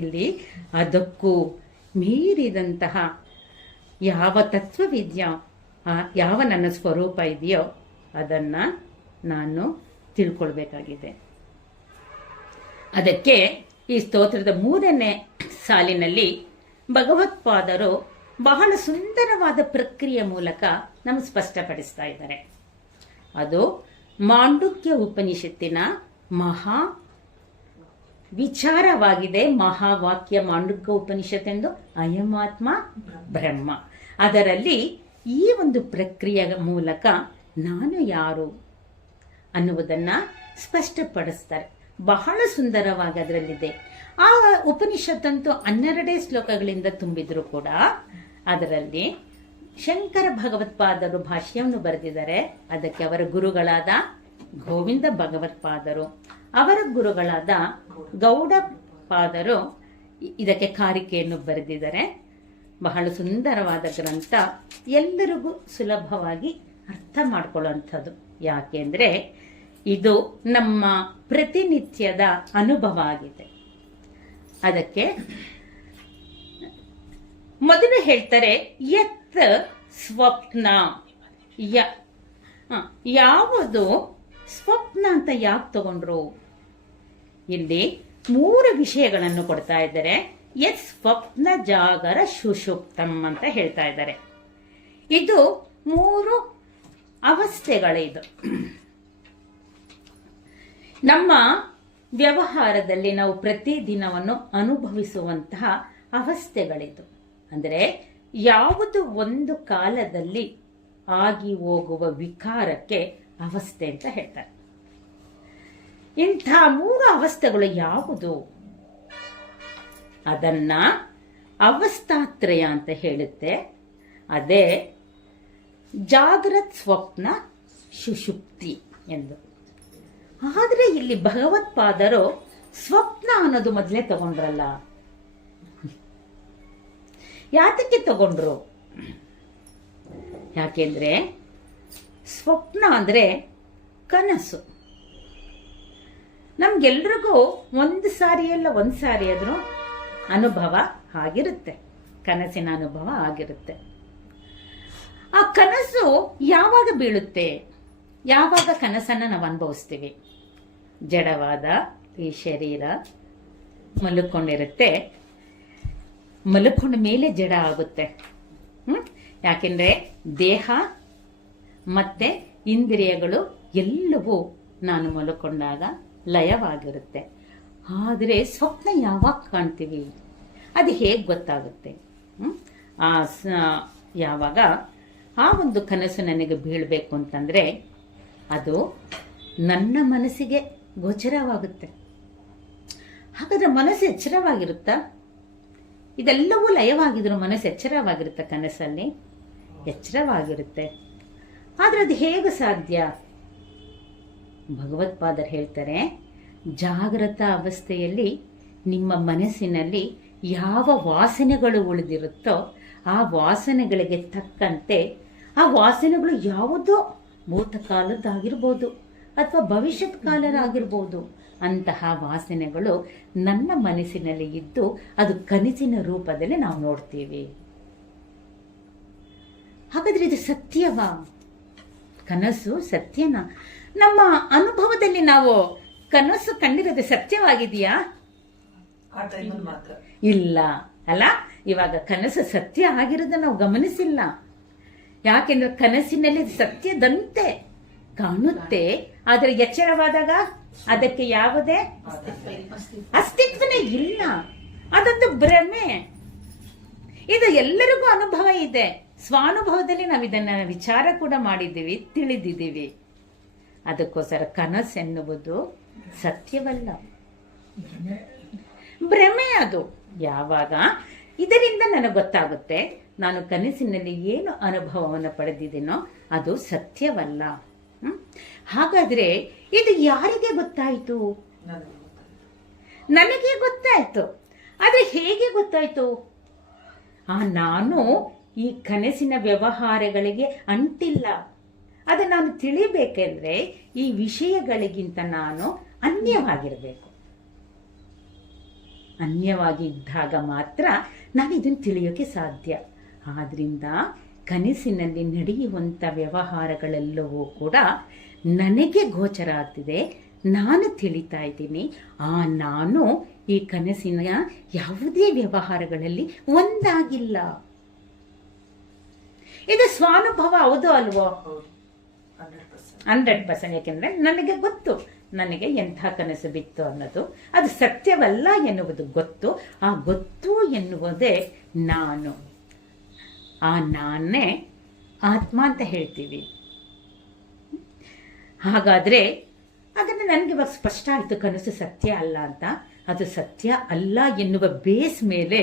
ಇಲ್ಲಿ ಅದಕ್ಕೂ ಮೀರಿದಂತಹ ಯಾವ ತತ್ವವಿದೆಯೋ, ಯಾವ ನನ್ನ ಸ್ವರೂಪ ಇದೆಯೋ ಅದನ್ನ ನಾನು ತಿಳ್ಕೊಳ್ಬೇಕಾಗಿದೆ. ಅದಕ್ಕೆ ಈ ಸ್ತೋತ್ರದ 3ನೇ ಸಾಲಿನಲ್ಲಿ ಭಗವತ್ಪಾದರು ಬಹಳ ಸುಂದರವಾದ ಪ್ರಕ್ರಿಯೆ ಮೂಲಕ ನಮಗೆ ಸ್ಪಷ್ಟಪಡಿಸ್ತಾ ಇದ್ದಾರೆ. ಅದು ಮಾಂಡುಕ್ಯ ಉಪನಿಷತ್ತಿನ ಮಹಾ ವಿಚಾರವಾಗಿದೆ. ಮಹಾವಾಕ್ಯ ಮಾಂಡುಕ್ಯ ಉಪನಿಷತ್ ಎಂದು ಅಯಮಾತ್ಮ ಬ್ರಹ್ಮ. ಅದರಲ್ಲಿ ಈ ಒಂದು ಪ್ರಕ್ರಿಯೆಯ ಮೂಲಕ ನಾನು ಯಾರು ಅನ್ನುವುದನ್ನ ಸ್ಪಷ್ಟಪಡಿಸ್ತಾರೆ. ಬಹಳ ಸುಂದರವಾಗಿ ಅದರಲ್ಲಿದೆ. ಆ ಉಪನಿಷತ್ತಂತೂ 12 ಶ್ಲೋಕಗಳಿಂದ ತುಂಬಿದ್ರು ಕೂಡ ಅದರಲ್ಲಿ ಶಂಕರ ಭಗವತ್ಪಾದರು ಭಾಷ್ಯವನ್ನು ಬರೆದಿದ್ದಾರೆ. ಅದಕ್ಕೆ ಅವರ ಗುರುಗಳಾದ ಗೋವಿಂದ ಭಗವತ್ಪಾದರು, ಅವರ ಗುರುಗಳಾದ ಗೌಡಪಾದರು ಇದಕ್ಕೆ ಕಾರಿಕೆಯನ್ನು ಬರೆದಿದ್ದಾರೆ. ಬಹಳ ಸುಂದರವಾದ ಗ್ರಂಥ, ಎಲ್ಲರಿಗೂ ಸುಲಭವಾಗಿ ಅರ್ಥ ಮಾಡ್ಕೊಳ್ಳುವಂಥದ್ದು. ಯಾಕೆಂದ್ರೆ ಇದು ನಮ್ಮ ಪ್ರತಿನಿತ್ಯದ ಅನುಭವ ಆಗಿದೆ. ಅದಕ್ಕೆ ಮೊದಲು ಹೇಳ್ತಾರೆ, ಯತ್ ಸ್ವಪ್ನ, ಯಾವುದು ಸ್ವಪ್ನ ಅಂತ ಯಾಕೆ ತಗೊಂಡ್ರು? ಇಲ್ಲಿ 3 ವಿಷಯಗಳನ್ನು ಕೊಡ್ತಾ ಇದ್ದಾರೆ. ಯತ್ ಸ್ವಪ್ನ ಜಾಗರ ಸುಷುಪ್ತಂ ಅಂತ ಹೇಳ್ತಾ ಇದ್ದಾರೆ. ಇದು 3 ಅವಸ್ಥೆಗಳಿದು. ನಮ್ಮ ವ್ಯವಹಾರದಲ್ಲಿ ನಾವು ಪ್ರತಿದಿನವನ್ನು ಅನುಭವಿಸುವಂತಹ ಅವಸ್ಥೆಗಳಿದು. ಅಂದರೆ ಯಾವುದು ಒಂದು ಕಾಲದಲ್ಲಿ ಆಗಿ ಹೋಗುವ ವಿಕಾರಕ್ಕೆ ಅವಸ್ಥೆ ಅಂತ ಹೇಳ್ತಾರೆ. ಇಂಥ 3 ಅವಸ್ಥೆಗಳು ಯಾವುದು? ಅದನ್ನ ಅವಸ್ಥಾತ್ರಯ ಅಂತ ಹೇಳುತ್ತೆ. ಅದೇ ಜಾಗ್ರತ್, ಸ್ವಪ್ನ, ಸುಷುಪ್ತಿ ಎಂದು. ಆದ್ರೆ ಇಲ್ಲಿ ಭಗವತ್ಪಾದರು ಸ್ವಪ್ನ ಅನ್ನೋದು ಮೊದಲೇ ತಗೊಂಡ್ರಲ್ಲ. ಯಾತಕ್ಕೆ ತಗೊಂಡ್ರು? ಯಾಕೆಂದ್ರೆ ಸ್ವಪ್ನ ಅಂದ್ರೆ ಕನಸು. ನಮ್ಗೆಲ್ರಿಗೂ ಒಂದು ಸಾರಿ ಆದ್ರೂ ಅನುಭವ ಆಗಿರುತ್ತೆ, ಕನಸಿನ ಅನುಭವ ಆಗಿರುತ್ತೆ. ಆ ಕನಸು ಯಾವಾಗ ಬೀಳುತ್ತೆ? ಯಾವಾಗ ಕನಸನ್ನ ನಾವು ಅನುಭವಿಸ್ತೀವಿ? ಜಡವಾದ ಈ ಶರೀರ ಮಲ್ಕೊಂಡಿರುತ್ತೆ, ಮಲ್ಕೊಂಡ ಮೇಲೆ ಜಡ ಆಗುತ್ತೆ. ಯಾಕೆಂದ್ರೆ ದೇಹ ಮತ್ತೆ ಇಂದ್ರಿಯಗಳು ಎಲ್ಲವೂ ನಾನು ಮಲ್ಕೊಂಡಾಗ ಲಯವಾಗಿರುತ್ತೆ. ಆದರೆ ಸ್ವಪ್ನ ಯಾವಾಗ ಕಾಣ್ತೀವಿ? ಅದು ಹೇಗೆ ಗೊತ್ತಾಗುತ್ತೆ? ಯಾವಾಗ ಆ ಒಂದು ಕನಸು ನನಗೆ ಬೀಳಬೇಕು ಅಂತಂದ್ರೆ ಅದು ನನ್ನ ಮನಸ್ಸಿಗೆ ಗೋಚರವಾಗುತ್ತೆ. ಹಾಗಾದ್ರೆ ಮನಸ್ಸು ಎಚ್ಚರವಾಗಿರುತ್ತಾ? ಇದೆಲ್ಲವೂ ಲಯವಾಗಿದ್ರು ಮನಸ್ಸು ಎಚ್ಚರವಾಗಿರುತ್ತೆ? ಕನಸಲ್ಲಿ ಎಚ್ಚರವಾಗಿರುತ್ತೆ. ಆದ್ರೆ ಅದು ಹೇಗೆ ಸಾಧ್ಯ? ಭಗವತ್ಪಾದರು ಹೇಳ್ತಾರೆ, ಜಾಗೃತ ಅವಸ್ಥೆಯಲ್ಲಿ ನಿಮ್ಮ ಮನಸ್ಸಿನಲ್ಲಿ ಯಾವ ವಾಸನೆಗಳು ಉಳಿದಿರುತ್ತೋ ಆ ವಾಸನೆಗಳಿಗೆ ತಕ್ಕಂತೆ, ಆ ವಾಸನೆಗಳು ಯಾವುದೋ ಭೂತಕಾಲದ್ದಾಗಿರ್ಬೋದು ಅಥವಾ ಭವಿಷ್ಯತ್ ಕಾಲದಾಗಿರ್ಬೋದು, ಅಂತಹ ವಾಸನೆಗಳು ನನ್ನ ಮನಸ್ಸಿನಲ್ಲಿ ಇದ್ದು ಅದು ಕನಸಿನ ರೂಪದಲ್ಲಿ ನಾವು ನೋಡ್ತೀವಿ. ಹಾಗಾದ್ರೆ ಇದು ಸತ್ಯವಾ? ಕನಸು ಸತ್ಯನಾ? ನಮ್ಮ ಅನುಭವದಲ್ಲಿ ನಾವು ಕನಸು ಕಂಡಿರೋದು ಸತ್ಯವಾಗಿದೆಯಾ? ಇಲ್ಲ ಅಲ್ಲ. ಇವಾಗ ಕನಸು ಸತ್ಯ ಆಗಿರೋದನ್ನ ನಾವು ಗಮನಿಸಿಲ್ಲ. ಯಾಕೆಂದ್ರೆ ಕನಸಿನಲ್ಲಿ ಸತ್ಯದಂತೆ ಕಾಣುತ್ತೆ, ಆದರೆ ಎಚ್ಚರವಾದಾಗ ಅದಕ್ಕೆ ಯಾವುದೇ ಅಸ್ತಿತ್ವನೇ ಇಲ್ಲ. ಅದೊಂದು ಭ್ರಮೆ. ಇದು ಎಲ್ಲರಿಗೂ ಅನುಭವ ಇದೆ. ಸ್ವಾನುಭವದಲ್ಲಿ ನಾವು ಇದನ್ನ ವಿಚಾರ ಕೂಡ ಮಾಡಿದ್ದೀವಿ, ತಿಳಿದಿದ್ದೀವಿ. ಅದಕ್ಕೋಸ್ಕರ ಕನಸು ಎನ್ನುವುದು ಸತ್ಯವಲ್ಲ, ಭ್ರಮೆ ಅದು. ಯಾವಾಗ ಇದರಿಂದ ನನಗೆ ಗೊತ್ತಾಗುತ್ತೆ ನಾನು ಕನಸಿನಲ್ಲಿ ಏನು ಅನುಭವವನ್ನು ಪಡೆದಿದ್ದೀನೋ ಅದು ಸತ್ಯವಲ್ಲ. ಹಾಗಾದ್ರೆ ಇದು ಯಾರಿಗೆ ಗೊತ್ತಾಯ್ತು? ನನಗೆ ಗೊತ್ತಾಯ್ತು. ಆದ್ರೆ ಹೇಗೆ ಗೊತ್ತಾಯ್ತು? ನಾನು ಈ ಕನಸಿನ ವ್ಯವಹಾರಗಳಿಗೆ ಅಂಟಿಲ್ಲ. ಅದು ನಾನು ತಿಳಿಬೇಕೆಂದ್ರೆ ಈ ವಿಷಯಗಳಿಗಿಂತ ನಾನು ಅನ್ಯವಾಗಿರಬೇಕು. ಅನ್ಯವಾಗಿದ್ದಾಗ ಮಾತ್ರ ನಾನು ಇದನ್ನು ತಿಳಿಯೋಕೆ ಸಾಧ್ಯ. ಆದ್ರಿಂದ ಕನಸಿನಲ್ಲಿ ನಡೆಯುವಂಥ ವ್ಯವಹಾರಗಳೆಲ್ಲವೂ ಕೂಡ ನನಗೆ ಗೋಚರ ಆಗ್ತಿದೆ, ನಾನು ತಿಳಿತಾ ಇದ್ದೀನಿ. ನಾನು ಈ ಕನಸಿನ ಯಾವುದೇ ವ್ಯವಹಾರಗಳಲ್ಲಿ ಒಂದಾಗಿಲ್ಲ. ಇದು ಸ್ವಾನುಭವ ಹೌದು ಅಲ್ವೋ? 100%. ಯಾಕೆಂದ್ರೆ ನನಗೆ ಗೊತ್ತು ನನಗೆ ಎಂಥ ಕನಸು ಬಿತ್ತು ಅನ್ನೋದು. ಅದು ಸತ್ಯವಲ್ಲ ಎನ್ನುವುದು ಗೊತ್ತು. ಆ ಗೊತ್ತು ಎನ್ನುವುದೇ ನಾನು. ಆ ನಾನೇ ಆತ್ಮ ಅಂತ ಹೇಳ್ತೀವಿ. ಹಾಗಾದ್ರೆ ನನಗೆ ಇವಾಗ ಸ್ಪಷ್ಟ ಆಯ್ತು ಕನಸು ಸತ್ಯ ಅಲ್ಲ ಅಂತ. ಅದು ಸತ್ಯ ಅಲ್ಲ ಎನ್ನುವ ಬೇಸ್ ಮೇಲೆ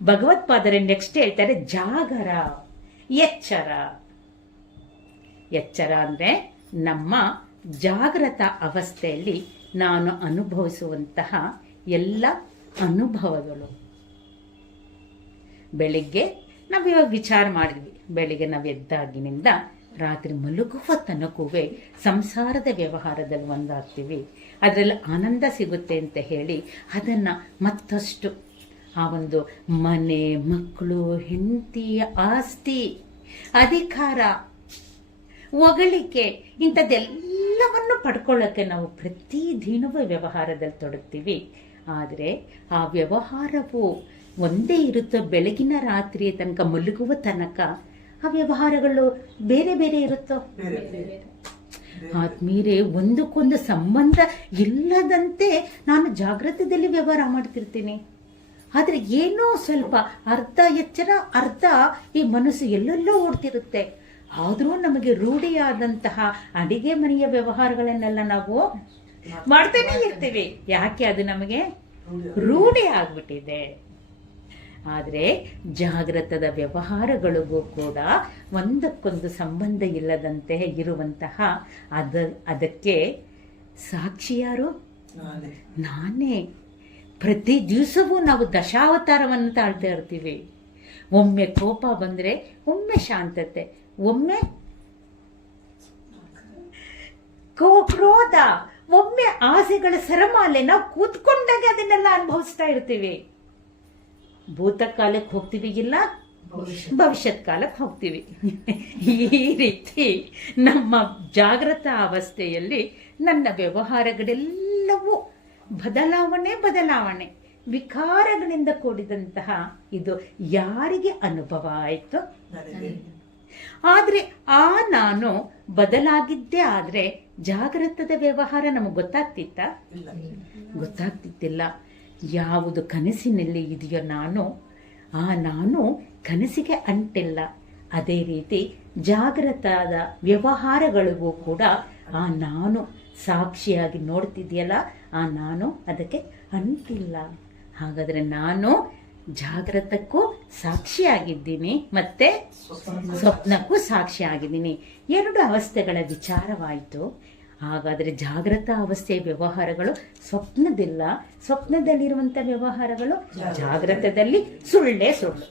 ಭಗವತ್ಪಾದರೆ ನೆಕ್ಸ್ಟ್ ಹೇಳ್ತಾರೆ, ಜಾಗರ. ಎಚ್ಚರ. ಎಚ್ಚರ ಅಂದರೆ ನಮ್ಮ ಜಾಗೃತ ಅವಸ್ಥೆಯಲ್ಲಿ ನಾನು ಅನುಭವಿಸುವಂತಹ ಎಲ್ಲ ಅನುಭವಗಳು. ಬೆಳಿಗ್ಗೆ ನಾವು ಇವಾಗ ವಿಚಾರ ಮಾಡಿದ್ವಿ, ಬೆಳಿಗ್ಗೆ ನಾವು ಎದ್ದಾಗಿನಿಂದ ರಾತ್ರಿ ಮಲಗುವ ತನಕೂ ಸಂಸಾರದ ವ್ಯವಹಾರದಲ್ಲಿ ಒಂದಾಗ್ತೀವಿ, ಅದರಲ್ಲಿ ಆನಂದ ಸಿಗುತ್ತೆ ಅಂತ ಹೇಳಿ ಅದನ್ನು ಮತ್ತಷ್ಟು ಆ ಒಂದು ಮನೆ, ಮಕ್ಕಳು, ಹೆಂಡತಿ, ಆಸ್ತಿ, ಅಧಿಕಾರ, ಹೊಗಳಿಕೆ ಇಂಥದ್ದೆಲ್ಲವನ್ನು ಪಡ್ಕೊಳ್ಳೋಕ್ಕೆ ನಾವು ಪ್ರತಿದಿನವೂ ವ್ಯವಹಾರದಲ್ಲಿ ತೊಡಗ್ತೀವಿ. ಆದರೆ ಆ ವ್ಯವಹಾರವು ಒಂದೇ ಇರುತ್ತೋ, ಬೆಳಗಿನ ರಾತ್ರಿ ತನಕ ಮಲಗುವ ತನಕ ಆ ವ್ಯವಹಾರಗಳು ಬೇರೆ ಬೇರೆ ಇರುತ್ತೋ? ಆತ್ಮೀಯರೇ, ಒಂದಕ್ಕೊಂದು ಸಂಬಂಧ ಇಲ್ಲದಂತೆ ನಾನು ಜಾಗೃತದಲ್ಲಿ ವ್ಯವಹಾರ ಮಾಡ್ತಿರ್ತೀನಿ. ಆದರೆ ಏನೋ ಸ್ವಲ್ಪ ಅರ್ಧ ಎಚ್ಚರ, ಅರ್ಧ ಈ ಮನಸ್ಸು ಎಲ್ಲೆಲ್ಲೋ ಓಡ್ತಿರುತ್ತೆ. ಆದರೂ ನಮಗೆ ರೂಢಿಯಾದಂತಹ ಅಡಿಗೆ ಮನೆಯ ವ್ಯವಹಾರಗಳನ್ನೆಲ್ಲ ನಾವು ಮಾಡ್ತಾನೆ ಇರ್ತೀವಿ. ಯಾಕೆ? ಅದು ನಮಗೆ ರೂಢಿ ಆಗ್ಬಿಟ್ಟಿದೆ. ಆದರೆ ಜಾಗೃತದ ವ್ಯವಹಾರಗಳಿಗೂ ಕೂಡ ಒಂದಕ್ಕೊಂದು ಸಂಬಂಧ ಇಲ್ಲದಂತೆ ಇರುವಂತಹ ಅದಕ್ಕೆ ಸಾಕ್ಷಿ ಯಾರು? ನಾನೇ. ಪ್ರತಿ ದಿವಸವೂ ನಾವು ದಶಾವತಾರವನ್ನು ತಾಳ್ತಾ ಇರ್ತೀವಿ. ಒಮ್ಮೆ ಕೋಪ ಬಂದರೆ, ಒಮ್ಮೆ ಶಾಂತತೆ, ಒಮ್ಮೆ ಕ್ರೋಧ, ಒಮ್ಮೆ ಆಸೆಗಳ ಸರಮಾಲೆ. ನಾವು ಕೂತ್ಕೊಂಡಾಗ ಅದನ್ನೆಲ್ಲ ಅನುಭವಿಸ್ತಾ ಇರ್ತೀವಿ. ಭೂತಕಾಲಕ್ಕೆ ಹೋಗ್ತೀವಿ, ಇಲ್ಲ ಭವಿಷ್ಯತ್ ಕಾಲಕ್ಕೆ ಹೋಗ್ತೀವಿ. ಈ ರೀತಿ ನಮ್ಮ ಜಾಗೃತ ಅವಸ್ಥೆಯಲ್ಲಿ ನನ್ನ ವ್ಯವಹಾರಗಳೆಲ್ಲವೂ ಬದಲಾವಣೆ ವಿಕಾರಗಳಿಂದ ಕೂಡಿದಂತಹ ಇದು ಯಾರಿಗೆ ಅನುಭವ ಆಯಿತು? ಆದರೆ ಆ ನಾನು ಬದಲಾಗಿದ್ದೇ ಆದರೆ ಜಾಗೃತದ ವ್ಯವಹಾರ ನಮಗೆ ಗೊತ್ತಾಗ್ತಿತ್ತಿಲ್ಲ. ಯಾವುದು ಕನಸಿನಲ್ಲಿ ಇದೆಯೋ ನಾನು ಕನಸಿಗೆ ಅಂಟಿಲ್ಲ. ಅದೇ ರೀತಿ ಜಾಗೃತದ ವ್ಯವಹಾರಗಳಿಗೂ ಕೂಡ ಆ ನಾನು ಸಾಕ್ಷಿಯಾಗಿ ನೋಡ್ತಿದೆಯಲ್ಲ, ಆ ನಾನು ಅದಕ್ಕೆ ಅಂಟಿಲ್ಲ. ಹಾಗಾದರೆ ನಾನು ಜಾಗೃತಕ್ಕೂ ಸಾಕ್ಷಿಯಾಗಿದ್ದೀನಿ, ಮತ್ತೆ ಸ್ವಪ್ನಕ್ಕೂ ಸಾಕ್ಷಿಯಾಗಿದ್ದೀನಿ. ಎರಡು ಅವಸ್ಥೆಗಳ ವಿಚಾರವಾಯಿತು. ಹಾಗಾದರೆ ಜಾಗೃತ ಅವಸ್ಥೆಯ ವ್ಯವಹಾರಗಳು ಸ್ವಪ್ನದಿಲ್ಲ, ಸ್ವಪ್ನದಲ್ಲಿರುವಂಥ ವ್ಯವಹಾರಗಳು ಜಾಗೃತದಲ್ಲಿ ಸುಳ್ಳೇ ಸುಳ್ಳು.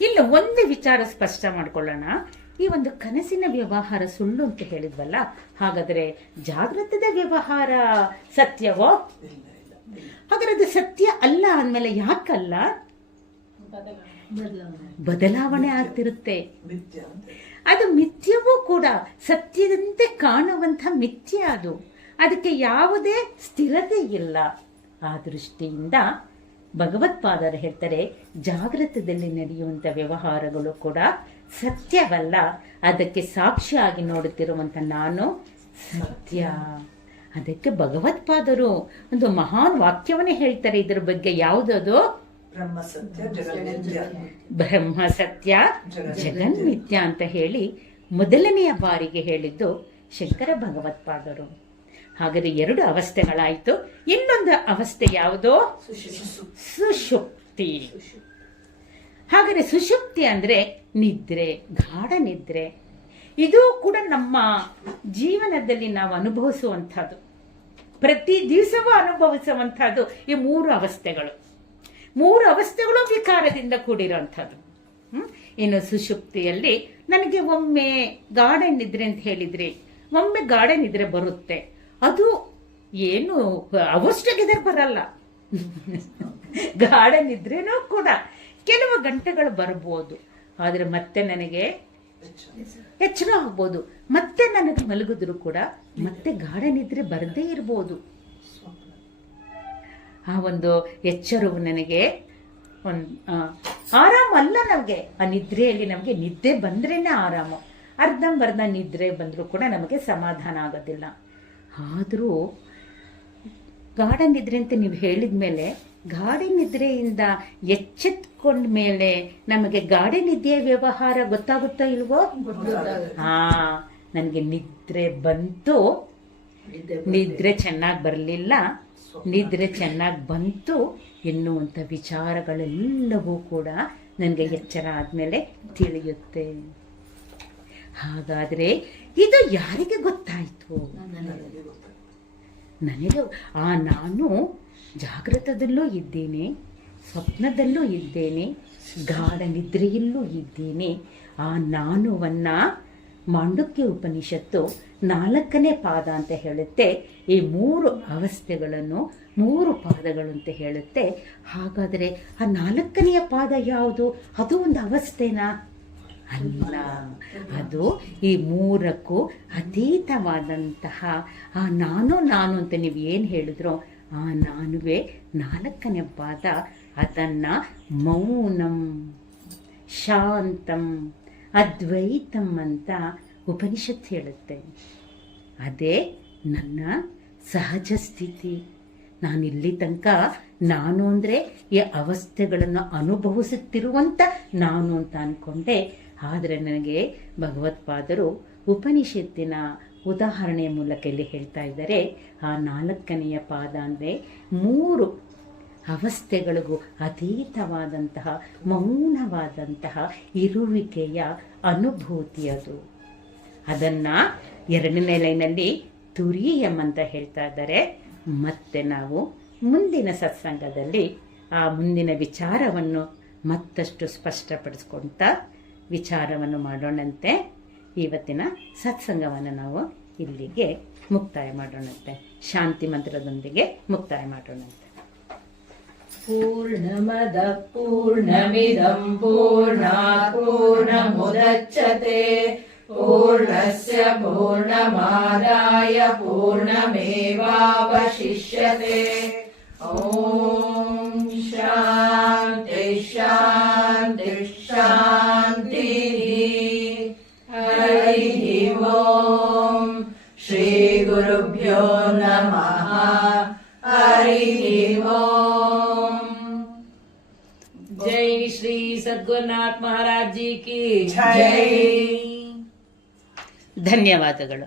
ಇಲ್ಲ, ಒಂದು ವಿಚಾರ ಸ್ಪಷ್ಟ ಮಾಡ್ಕೊಳ್ಳೋಣ. ಈ ಒಂದು ಕನಸಿನ ವ್ಯವಹಾರ ಸುಳ್ಳು ಅಂತ ಹೇಳಿದ್ವಲ್ಲ, ಹಾಗಾದರೆ ಜಾಗೃತದ ವ್ಯವಹಾರ ಸತ್ಯವೋ? ಹಾಗಾದ್ರೆ ಅದು ಸತ್ಯ ಅಲ್ಲ ಅಂದಮೇಲೆ ಯಾಕಲ್ಲ? ಬದಲಾವಣೆ ಆಗ್ತಿರುತ್ತೆ. ಅದು ಮಿಥ್ಯವೂ ಕೂಡ, ಸತ್ಯದಂತೆ ಕಾಣುವಂಥ ಮಿಥ್ಯ ಅದು. ಅದಕ್ಕೆ ಯಾವುದೇ ಸ್ಥಿರತೆ ಇಲ್ಲ. ಆ ದೃಷ್ಟಿಯಿಂದ ಭಗವತ್ಪಾದರು ಹೇಳ್ತಾರೆ, ಜಾಗೃತದಲ್ಲಿ ನಡೆಯುವಂಥ ವ್ಯವಹಾರಗಳು ಕೂಡ ಸತ್ಯವಲ್ಲ, ಅದಕ್ಕೆ ಸಾಕ್ಷಿಯಾಗಿ ನೋಡುತ್ತಿರುವಂಥ ನಾನು ಸತ್ಯ. ಅದಕ್ಕೆ ಭಗವತ್ಪಾದರು ಒಂದು ಮಹಾನ್ ವಾಕ್ಯವನ್ನೇ ಹೇಳ್ತಾರೆ ಇದರ ಬಗ್ಗೆ. ಯಾವುದದು? ಬ್ರಹ್ಮ ಸತ್ಯ ಜಗನ್ಮಿಥ್ಯ ಅಂತ ಹೇಳಿ ಮೊದಲನೆಯ ಬಾರಿಗೆ ಹೇಳಿದ್ದು ಶಂಕರ ಭಗವತ್ಪಾದರು. ಹಾಗಾದರೆ ಎರಡು ಅವಸ್ಥೆಗಳಾಯಿತು. ಇನ್ನೊಂದು ಅವಸ್ಥೆ ಯಾವುದೋ? ಸುಷುಪ್ತಿ. ಹಾಗಾದರೆ ಸುಷುಪ್ತಿ ಅಂದ್ರೆ ನಿದ್ರೆ, ಗಾಢ ನಿದ್ರೆ. ಇದು ಕೂಡ ನಮ್ಮ ಜೀವನದಲ್ಲಿ ನಾವು ಅನುಭವಿಸುವಂಥದ್ದು, ಪ್ರತಿ ದಿವಸವೂ ಅನುಭವಿಸುವಂಥದ್ದು. ಈ ಮೂರು ಅವಸ್ಥೆಗಳು ವಿಕಾರದಿಂದ ಕೂಡಿರುವಂಥದ್ದು. ಇನ್ನು ಸುಷುಪ್ತಿಯಲ್ಲಿ ನನಗೆ ಒಮ್ಮೆ ಗಾಢ ನಿದ್ರೆ ಅಂತ ಹೇಳಿದ್ರಿ, ಒಮ್ಮೆ ಗಾಢ ನಿದ್ರೆ ಬರುತ್ತೆ. ಅದು ಏನು ಅವಷ್ಟಕ್ಕೆ ಬರಲ್ಲ. ಗಾಢ ನಿದ್ರೆನೂ ಕೂಡ ಕೆಲವು ಗಂಟೆಗಳು ಬರ್ಬೋದು, ಆದರೆ ಮತ್ತೆ ನನಗೆ ಎಚ್ಚರ ಆಗ್ಬೋದು. ಮತ್ತೆ ನನಗೆ ಮಲಗಿದ್ರು ಕೂಡ ಮತ್ತೆ ಗಾಢ ನಿದ್ರೆ ಬರದೇ ಇರ್ಬೋದು. ಆ ಒಂದು ಎಚ್ಚರವು ನನಗೆ ಆರಾಮ ಅಲ್ಲ. ನಮಗೆ ಆ ನಿದ್ರೆಯಲ್ಲಿ ನಮಗೆ ನಿದ್ದೆ ಬಂದ್ರೇನೆ ಆರಾಮ. ಅರ್ಧಂಬರ್ಧ ನಿದ್ರೆ ಬಂದರೂ ಕೂಡ ನಮಗೆ ಸಮಾಧಾನ ಆಗೋದಿಲ್ಲ. ಆದರೂ ಗಾಢ ನಿದ್ರೆ ಅಂತ ನೀವು ಹೇಳಿದ ಮೇಲೆ, ಗಾಢ ನಿದ್ರೆಯಿಂದ ಎಚ್ಚೆತ್ಕೊಂಡ ಮೇಲೆ ನಮಗೆ ಗಾಢ ನಿದ್ದೆಯ ವ್ಯವಹಾರ ಗೊತ್ತಾಗುತ್ತೋ ಇಲ್ವೋ? ನನಗೆ ನಿದ್ರೆ ಬಂತು, ನಿದ್ರೆ ಚೆನ್ನಾಗಿ ಬರಲಿಲ್ಲ, ನಿದ್ರೆ ಚೆನ್ನಾಗಿ ಬಂತು ಎನ್ನುವಂಥ ವಿಚಾರಗಳೆಲ್ಲವೂ ಕೂಡ ನನಗೆ ಎಚ್ಚರ ಆದಮೇಲೆ ತಿಳಿಯುತ್ತೆ. ಹಾಗಾದರೆ ಇದು ಯಾರಿಗೆ ಗೊತ್ತಾಯಿತು? ನನಗೆ ನಾನು ಜಾಗೃತದಲ್ಲೂ ಇದ್ದೇನೆ, ಸ್ವಪ್ನದಲ್ಲೂ ಇದ್ದೇನೆ, ಗಾಢ ನಿದ್ರೆಯಲ್ಲೂ ಇದ್ದೇನೆ. ಆ ನಾನುವನ್ನು ಮಾಂಡುಕ್ಯ ಉಪನಿಷತ್ತು 4ನೇ ಪಾದ ಅಂತ ಹೇಳುತ್ತೆ. ಈ 3 ಅವಸ್ಥೆಗಳನ್ನು 3 ಪಾದಗಳು ಅಂತ ಹೇಳುತ್ತೆ. ಹಾಗಾದರೆ ಆ 4ನೆಯ ಪಾದ ಯಾವುದು? ಅದು ಒಂದು ಅವಸ್ಥೆನಾ? ಅಲ್ಲ, ಅದು ಈ 3ಕ್ಕೂ ಅತೀತವಾದಂತಹ ಆ ನಾನು ಅಂತ ನೀವು ಏನು ಹೇಳಿದ್ರೋ ಆ ನಾನುವೇ 4ನೇ ಪಾದ. ಅದನ್ನು ಮೌನಂ ಶಾಂತಂ ಅದ್ವೈತಂ ಅಂತ ಉಪನಿಷತ್ತು ಹೇಳುತ್ತೆ. ಅದೇ ನನ್ನ ಸಹಜ ಸ್ಥಿತಿ. ನಾನಿಲ್ಲಿ ತನಕ ನಾನು ಅಂದರೆ ಈ ಅವಸ್ಥೆಗಳನ್ನು ಅನುಭವಿಸುತ್ತಿರುವಂಥ ನಾನು ಅಂತ ಅಂದ್ಕೊಂಡೆ. ಆದರೆ ನನಗೆ ಭಗವತ್ಪಾದರು ಉಪನಿಷತ್ತಿನ ಉದಾಹರಣೆಯ ಮೂಲಕ ಇಲ್ಲಿ ಹೇಳ್ತಾ ಇದ್ದಾರೆ, ಆ 4ನೆಯ ಪಾದ ಅಂದರೆ 3 ಅವಸ್ಥೆಗಳಿಗೂ ಅತೀತವಾದಂತಹ ಮೌನವಾದಂತಹ ಇರುವಿಕೆಯ ಅನುಭೂತಿ ಅದು. ಅದನ್ನು 2ನೇ ಲೈನಲ್ಲಿ ತುರೀಯಂ ಅಂತ ಹೇಳ್ತಾ ಇದ್ದಾರೆ. ಮತ್ತೆ ನಾವು ಮುಂದಿನ ಸತ್ಸಂಗದಲ್ಲಿ ಆ ಮುಂದಿನ ವಿಚಾರವನ್ನು ಮತ್ತಷ್ಟು ಸ್ಪಷ್ಟಪಡಿಸ್ಕೊಂತ ವಿಚಾರವನ್ನು ಮಾಡೋಣಂತೆ. ಇವತ್ತಿನ ಸತ್ಸಂಗವನ್ನು ನಾವು ಇಲ್ಲಿಗೆ ಮುಕ್ತಾಯ ಮಾಡೋಣಂತೆ. ಶಾಂತಿ ಮಂತ್ರದೊಂದಿಗೆ ಮುಕ್ತಾಯ ಮಾಡೋಣಂತೆ. ಪೂರ್ಣಮದ ಪೂರ್ಣಮಿದಂ ಪೂರ್ಣಾತ್ ಪೂರ್ಣಮುದಚ್ಯತೆ ಪೂರ್ಣಸ್ಯ ಪೂರ್ಣಮಾದಾಯ ಪೂರ್ಣಮೇವಾವಶಿಷ್ಯತೆ. ಓಂ ಶಾಂತಿ ಶಾಂತಿ ಶಾಂತಿ. ಹರಿ ಓಂ ಶ್ರೀ ಗುರುಭ್ಯೋ ನಮಃ. ಹರಿ ಓಂ. जय श्री सद्गुरुनाथ महाराज जी की जय. ಧನ್ಯವಾದಗಳು.